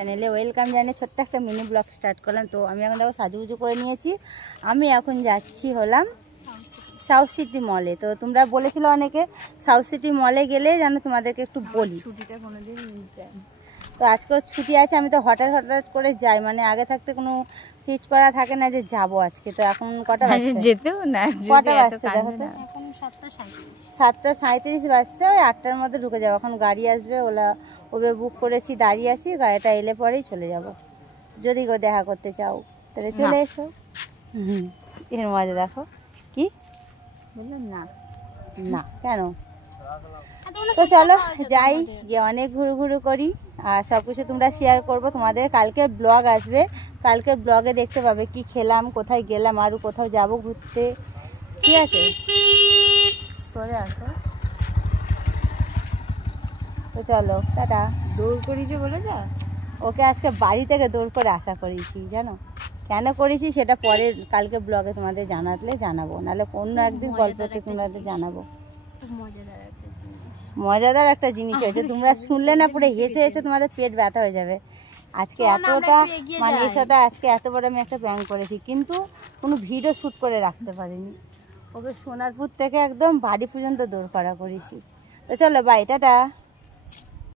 চ্যানেলে ওয়েলকাম জানিয়ে ছোট্ট একটা মিনি ব্লগ স্টার্ট করলাম। তো আমি এখন দেখো সাজুগুজু করে নিয়েছি। আমি এখন যাচ্ছি হলাম সাউথ সিটি মলে। তো তোমরা বলেছিল অনেকে সাউথ সিটি মলে গেলে যেন তোমাদেরকে একটু বলি, ছুটিটা কোনোদিন মিস যায়। তো আজকে ছুটি আছে, আমি তো হঠাৎ হঠাৎ করে যাই, মানে আগে থাকতে কোনো ফিক্সড করা থাকে না যে যাবো আজকে। তো এখন কটা বাজছে? যেতেও না, কটা বাজছে দেখো তো? এখন 7:37। 7:37 বাজছে, ওই 8টার মধ্যে ঢুকে যাবো। এখন গাড়ি আসবে, ওবে বুক করেছি, দাঁড়িয়ে আছি, গাড়িটা এলে পরেই চলে যাব। যদি গো দেখা করতে চাও তাহলে চলে এসো। এর মজা দেখো। কি বললাম না না কেন? তো চলো যাই, গিয়ে অনেক ঘুরু করি আর সব কিছু তোমরা শেয়ার করবো তোমাদের। কালকে ব্লগ আসবে, কালকের ব্লগে দেখতে পাবে কি খেলাম, কোথায় গেলাম, আরও কোথাও যাব ঘুরতে। ঠিক আছে, চলে আসো। তো চলো টাটা। দৌড় করিছে বলে যা। ওকে আজকে বাড়ি থেকে দৌড় করে আশা করেছি, জানো কেন করেছি সেটা পরে কালকে ব্লগে তোমাদের জানাবো, নাহলে অন্য একদিন গল্পতে তোমাদের জানাবো। মজাদার একটা জিনিস হয়েছে, তোমরা শুনলে না পুরো হেসে হেসে তোমাদের পেট ব্যথা হয়ে যাবে। আজকে এতটা মানে এর সাথে আজকে এত বড় আমি একটা প্ল্যান করেছি, কিন্তু কোনো ভিডিও শ্যুট করে রাখতে পারিনি। ওকে সোনারপুর থেকে একদম বাড়ি পর্যন্ত দৌড় করা করেছি। তো চলো বাই, টাটা।